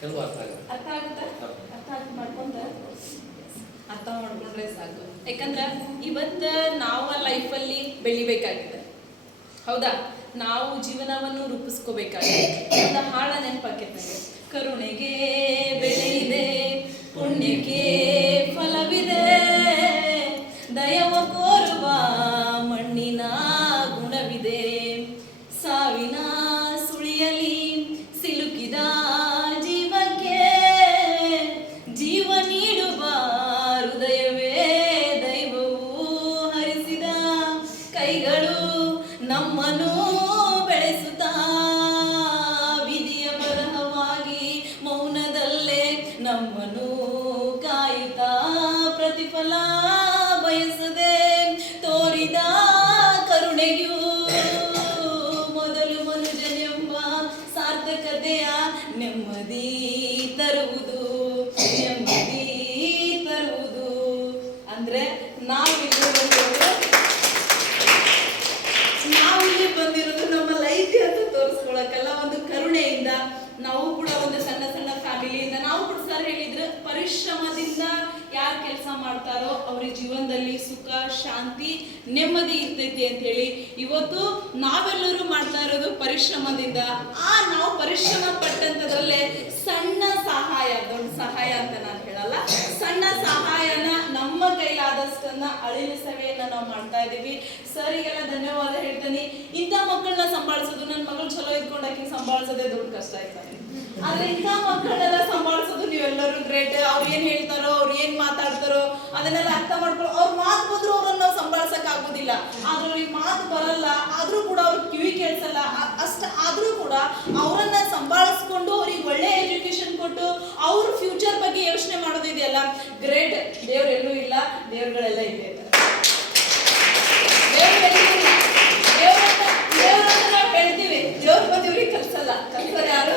ಕೆಲವು ಅರ್ಥ ಆಗುತ್ತೆ. ಅರ್ಥ ಮಾಡ್ಕೊಂಡ್ರೆ ಸಾಕು. ಯಾಕಂದ್ರೆ ಇವತ್ತ ನಾವು ಲೈಫಲ್ಲಿ ಬೆಳಿಬೇಕಾಗಿದೆ, ಹೌದಾ? ನಾವು ಜೀವನವನ್ನು ರೂಪಿಸ್ಕೋಬೇಕಾಗಿದೆ. ಒಂದು ಹಾಡ ನೆನಪಾಕೈತೆ, ಕರುಣೆಗೆ ಬೆಲೆ ಇದೆ, ಪುಣ್ಯಕ್ಕೆ ಫಲವಿದೆ, ದಯವ ಕೋರುವ ಮಣ್ಣಿನ ಗುಣವಿದೆ, ಸಾವಿನ ಸುಳಿಯಲಿ ಸಿಲುಕಿದ ಜೀವಕ್ಕೆ ಜೀವ ನೀಡುವ ಹೃದಯವೇ ದೈವವು ಹರಿಸಿದ ಕೈಗಳು ನಮ್ಮನ್ನು ಬೆಳೆಸುತ್ತಾ ವಿಧಿಯ ಬರಹವಾಗಿ ಮೌನದಲ್ಲೇ ನಮ್ಮನ್ನು ಕಾಯುತ್ತಾ ಪ್ರತಿಫಲ ಬಯಸದೆ ತೋರಿದ ಕರುಣೆಯು ಮೊದಲು ಮನುಜನೆಂಬ ಸಾರ್ಥಕತೆಯ ನೆಮ್ಮದಿ ತರುವುದು, ನೆಮ್ಮದಿ ತರುವುದು. ಅಂದ್ರೆ ನಾವಿಲ್ಲಿ ಬಂದಿರೋದು ನಮ್ಮ ಲೈಫ್ ಅಂತ ತೋರಿಸ್ಕೊಳಕಲ್ಲ, ಒಂದು ಕರುಣೆಯಿಂದ. ನಾವು ಕೂಡ ಒಂದು ಸಣ್ಣ ಸಣ್ಣ ಫ್ಯಾಮಿಲಿಯಿಂದ, ನಾವು ಕೂಡ ಸರ್ ಹೇಳಿದ್ರು, ಪರಿಶ್ರಮದಿಂದ ಯಾರು ಕೆಲಸ ಮಾಡ್ತಾರೋ ಅವ್ರಿಗೆ ಜೀವನದಲ್ಲಿ ಸುಖ, ಶಾಂತಿ, ನೆಮ್ಮದಿ ಇರ್ತೈತಿ ಅಂತ ಹೇಳಿ ಇವತ್ತು ನಾವೆಲ್ಲರೂ ಮಾಡ್ತಾ ಇರೋದು ಪರಿಶ್ರಮದಿಂದ. ನಾವು ಪರಿಶ್ರಮ ಪಟ್ಟಂತದ್ರಲ್ಲೇ ಸಣ್ಣ ಸಹಾಯ, ದೊಡ್ಡ ಸಹಾಯ ಅಂತ ನಾನು ಹೇಳಲ್ಲ, ಸಣ್ಣ ಸಹಾಯನ ನಮ್ಮ ಕೈಲಾದಷ್ಟನ್ನ ಅಳಿಲು ಸೇವೆಯನ್ನ ನಾವು ಮಾಡ್ತಾ ಇದೀವಿ. ಸರಿಗೆಲ್ಲ ಧನ್ಯವಾದ ಹೇಳ್ತೀನಿ. ಇಂಥ ಮಕ್ಕಳನ್ನ ಸಂಭಾಳಿಸೋದು, ನನ್ನ ಮಗಳು ಚಲೋ ಇದ್ಕೊಂಡಾಕಿ ಸಂಭಾಳಿಸೋದೇ ದೊಡ್ಡ ಕಷ್ಟ ಆಯ್ತಾನೆ. ಆದ್ರೆ ಇಂಥ ಮಕ್ಕಳನ್ನೆಲ್ಲ ಸಂಭಾಳಿಸೋದು ನೀವೆಲ್ಲರೂ ಗ್ರೇಟ್. ಅವ್ರು ಏನ್ ಹೇಳ್ತಾರೋ, ಅವ್ರು ಏನ್ ಮಾತಾಡ್ತಾರೋ ಅದನ್ನೆಲ್ಲ ಅರ್ಥ ಮಾಡ್ಕೊಳ್ಳೋ. ಅವ್ರ ಮಾತು ಬಂದ್ರು ಅವ್ರನ್ನ ನಾವು ಸಂಭಾಳಿಸಕ್ ಆಗೋದಿಲ್ಲ. ಆದ್ರೆ ಅವ್ರಿಗೆ ಮಾತು ಬರಲ್ಲ, ಆದ್ರೂ ಕೂಡ ಅವ್ರ ಕಿವಿ ಕೇಳಿಸಲ್ಲ, ಆದ್ರೂ ಕೂಡ ಅವರನ್ನ ಸಂಭಾಳಿಸ್ಕೊಂಡು ಅವ್ರಿಗೆ ಒಳ್ಳೆ ಎಜುಕೇಶನ್ ಕೊಟ್ಟು ಅವ್ರ ಫ್ಯೂಚರ್ ಬಗ್ಗೆ ಯೋಚನೆ ಮಾಡೋದಿದೆಯಲ್ಲ, ಗ್ರೇಟ್. ದೇವ್ರೆಲ್ಲೂ ಇಲ್ಲ, ದೇವ್ರುಗಳೆಲ್ಲ ಇದೆ. ನಾವು ಹೇಳ್ತೀವಿ ದೇವ್ರ ಬಂದು ಇವ್ರಿಗೆ ಕಲ್ಸಲ್ಲ, ಕಲ್ಸೋರು ಯಾರು?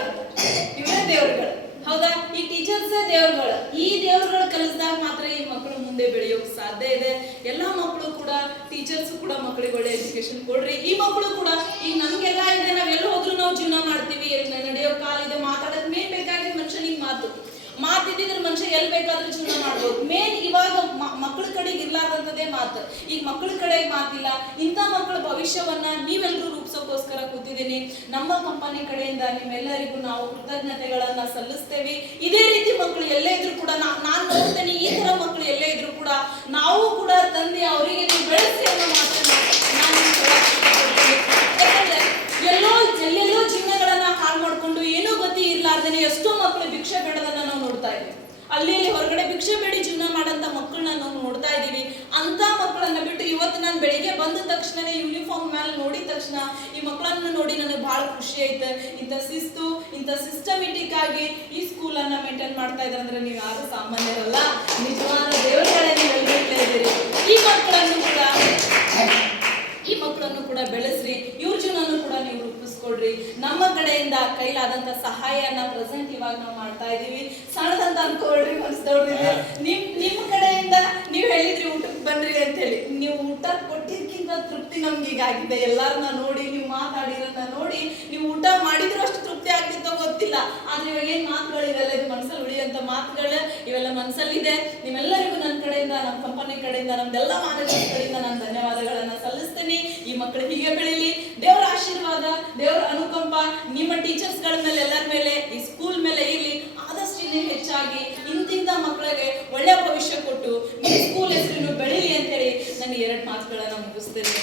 ಇವರೇ ದೇವ್ರುಗಳು, ಹೌದಾ? ಈ ಟೀಚರ್ಸೇ ದೇವ್ರುಗಳು. ಈ ದೇವ್ರುಗಳು ಕಲಿಸಿದಾಗ ಮಾತ್ರ ಈ ಮಕ್ಕಳು ಮುಂದೆ ಬೆಳೆಯೋಕೆ ಸಾಧ್ಯ ಇದೆ. ಎಲ್ಲಾ ಮಕ್ಕಳು ಕೂಡ, ಟೀಚರ್ಸ್ ಕೂಡ ಮಕ್ಕಳಿಗೆ ಒಳ್ಳೆ ಎಜುಕೇಶನ್ ಕೊಡ್ರಿ. ಈ ಮಕ್ಕಳು ಕೂಡ, ಈಗ ನಮ್ಗೆಲ್ಲ ಇದೆ, ನಾವೆಲ್ಲ ಹೋದ್ರು ನಾವು ಜೀವನ ಮಾಡ್ತೀವಿ, ನಡೆಯೋ ಕಾಲಿದೆ, ಮಾತಾಡೋದು ಮೇನ್ ಬೇಕಾಗಿದ್ದು ಮನುಷ್ಯನಿಗೆ ಮಾತಿದ್ರೆ ಮನುಷ್ಯ ಎಲ್ಲಿ ಬೇಕಾದ್ರೂ ಜೀವನ ಮಾಡ್ಬೋದು. ಮೇನ್ ಇವಾಗ ಮಕ್ಕಳ ಕಡೆಗೆ ಇರ್ಲಾರ್ದಂಥದ್ದೇ ಮಾತು. ಈಗ ಮಕ್ಕಳ ಕಡೆಗೆ ಮಾತಿಲ್ಲ. ಇಂಥ ಮಕ್ಕಳ ಭವಿಷ್ಯವನ್ನ ನೀವೆಲ್ಲರೂ ರೂಪಿಸೋಕೋಸ್ಕರ ಕೂತಿದ್ದೀನಿ. ನಮ್ಮ ಕಂಪನಿ ಕಡೆಯಿಂದ ನಿಮ್ಮೆಲ್ಲರಿಗೂ ನಾವು ಕೃತಜ್ಞತೆಗಳನ್ನ ಸಲ್ಲಿಸ್ತೇವೆ. ಇದೇ ರೀತಿ ಮಕ್ಕಳು ಎಲ್ಲೇ ಇದ್ರು ಕೂಡ ನಾನು ನೋಡ್ತೇನೆ, ಈ ತರ ಮಕ್ಕಳು ಎಲ್ಲೇ ಇದ್ರು ಕೂಡ ನಾವು ಕೂಡ ತಂದೆ ಅವರಿಗೆ ನೀವು ಬೆಳೆಸಿ ಅನ್ನೋ ಮಾತನ್ನ ನಾನು ಯಾಕಂದ್ರೆ ಎಲ್ಲೆಲ್ಲೋ ಜೀವನಗಳನ್ನ ಹಾಳು ಮಾಡ್ಕೊಂಡು ಏನೋ ಗತಿ ಇರ್ಲಾರ್ದೇನೆ ಎಷ್ಟೋ ಮಕ್ಕಳು ಭಿಕ್ಷೆ ಬೇಡದನ್ನ ನಾವು ನೋಡ್ತಾ ಇದ್ದೀವಿ. ಅಲ್ಲಿ ಹೊರಗಡೆ ಭಿಕ್ಷೆ ಬೇಡಿ ಜೀವನ ಮಾಡಂತ ಮಕ್ಕಳನ್ನ ನಾವು ನೋಡ್ತಾ ಇದೀವಿ. ಅಂತ ಮಕ್ಕಳನ್ನ ಬಿಟ್ಟು ಇವತ್ತು ನಾನು ಬೆಳಿಗ್ಗೆ ಬಂದ ತಕ್ಷಣನೇ ಯೂನಿಫಾರ್ಮ್ ಮೇಲೆ ನೋಡಿದ ತಕ್ಷಣ ಈ ಮಕ್ಕಳನ್ನ ನೋಡಿ ನನಗೆ ಬಹಳ ಖುಷಿ ಆಯ್ತು. ಇಂಥ ಶಿಸ್ತು, ಇಂಥ ಸಿಸ್ಟಮೆಟಿಕ್ ಆಗಿ ಈ ಸ್ಕೂಲ್ ಅನ್ನ ಮೇಂಟೈನ್ ಮಾಡ್ತಾ ಇದ್ದಾರೆ ಅಂದ್ರೆ ನೀವು ಯಾರು ಸಾಮಾನ್ಯರಲ್ಲ, ನಿಜವಾದ ದೇವರುಗಳೇ ನೀವು ಹೇಳ್ತಾ ಇದ್ದೀರಿ. ಈ ಮಕ್ಕಳನ್ನು ಕೂಡ ಬೆಳೆಸ್ರಿ, ಇವ್ರ ಜೀವನನ್ನು ಕೂಡ ನೀವು ರೂಪಿಸ್ಕೊಡ್ರಿ. ನಮ್ಮ ಕಡೆಯಿಂದ ಕೈಲಾದಂತ ಸಹಾಯನ ಪ್ರೆಸೆಂಟ್ ಇವಾಗ ನಾವು ಮಾಡ್ತಾ ಇದೀವಿ. ಸಣ್ಣದಂತ ಅನ್ಕೊಳ್ರಿ, ಮನಸ್ಸೋಡ್ರಿ. ನಿಮ್ಮ ಕಡೆಯಿಂದ ನೀವು ಹೇಳಿದ್ರಿ ಊಟಕ್ಕೆ ಬನ್ರಿ ಅಂತ ಹೇಳಿ, ನೀವು ಊಟ ಕೊಟ್ಟಿದ್ಕಿಂತ ತೃಪ್ತಿ ನಮ್ಗೆ ಈಗ ಆಗಿದೆ. ಎಲ್ಲಾರನ್ನ ನೋಡಿ, ನೀವು ಮಾತಾಡಿರೋದನ್ನ ನೋಡಿ, ನೀವು ಊಟ ಮಾಡಿದ್ರು ಅಷ್ಟು ತೃಪ್ತಿ ಆಗ್ತಿತ್ತೋ ಗೊತ್ತಿಲ್ಲ. ಆದ್ರೆ ಇವಾಗ ಏನ್ ಮಾತುಗಳು ಇವೆಲ್ಲ, ಇದು ಮನಸ್ಸಲ್ಲಿ ಉಳಿಯುವಂತ ಮಾತುಗಳು ಇವೆಲ್ಲ ಮನಸ್ಸಲ್ಲಿದೆ. ನಿಮ್ಮೆಲ್ಲರಿಗೂ ನನ್ನ ಕಡೆಯಿಂದ, ನಮ್ಮ ಕಂಪನಿ ಕಡೆಯಿಂದ, ನಮ್ದೆಲ್ಲ ಮ್ಯಾನೇಜರ್ ಕಡೆಯಿಂದ ನಾನು ಧನ್ಯವಾದಗಳನ್ನ ಸಲ್ಲಿಸ್ತೇನೆ. ಈ ಮಕ್ಕಳು ಹೀಗೆ ಬೆಳೀಲಿ. ದೇವರ ಆಶೀರ್ವಾದ, ದೇವರ ಅನುಕಂಪ ನಿಮ್ಮ ಟೀಚರ್ಸ್ಗಳ ಮೇಲೆ, ಎಲ್ಲರ ಮೇಲೆ, ಈ ಸ್ಕೂಲ್ ಮೇಲೆ ಇರ್ಲಿ. ಆದಷ್ಟು ಹೆಚ್ಚಾಗಿ ಇಂತಿಂತ ಮಕ್ಕಳಿಗೆ ಒಳ್ಳೆ ಭವಿಷ್ಯ ಕೊಟ್ಟು ನಿಮ್ಮ ಸ್ಕೂಲ್ ಹೆಸರು ಬೆಳೀಲಿ ಅಂತ ಹೇಳಿ ನಾನು 2 ಮಾತುಗಳನ್ನ ಮುಗಿಸ್ತೇನೆ.